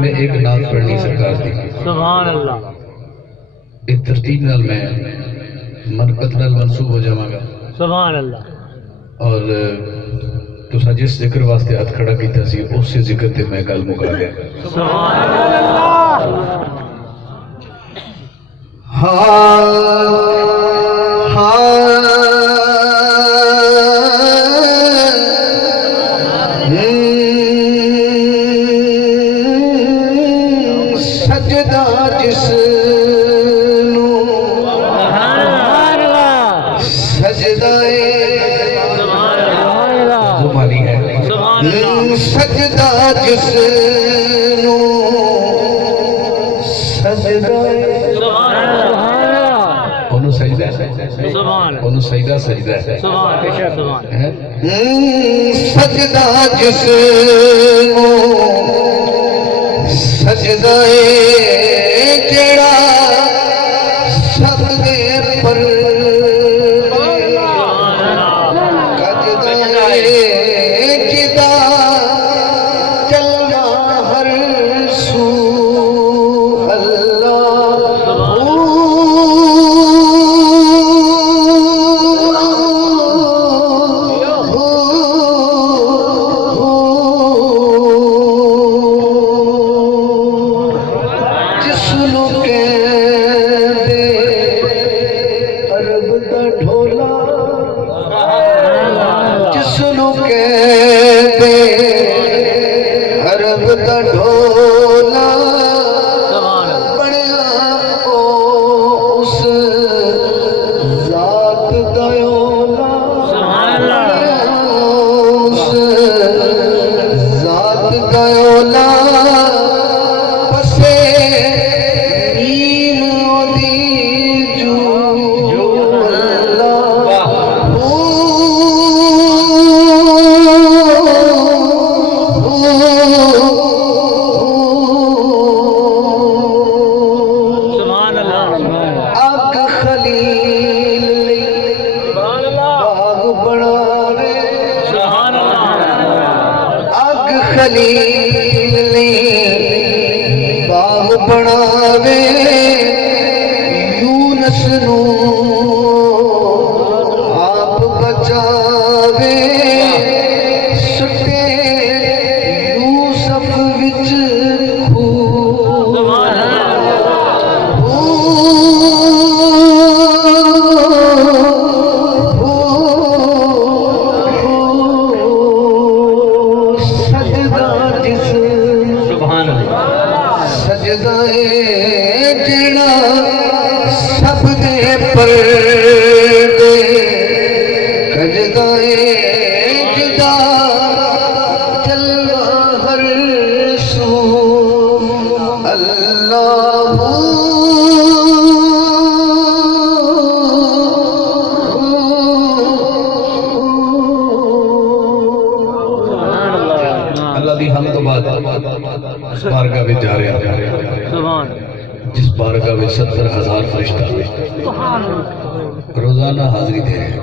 میں ایک نعت پڑھنی سرکار دی. سبحان اللہ. ایک ترتیب نال میں منقط نال منسوب ہو جاواں گا. سبحان اللہ. اور تساں جس ذکر واسطے ہاتھ کھڑا کیتا سی اسی ذکر تے میں گل مکا گیا. سبحان اللہ. سجدہ جس سجدہ جس نو سجدہ انہوں سجدہ انہوں سجدہ سجدہ سجدہ جس نو سجدہ جڑا سب دے پر باغ بناوے یونس نو آپ بچاوے سٹے یوسف وچ سب دے پر کجدائے جدا جلوہ ہر سو اللہ اللہ دی حمد و بعد اس بارگاہ میں جا رہے ہیں جس بارگاہ میں 70,000 فرشتہ روزانہ حاضری دے رہے ہیں.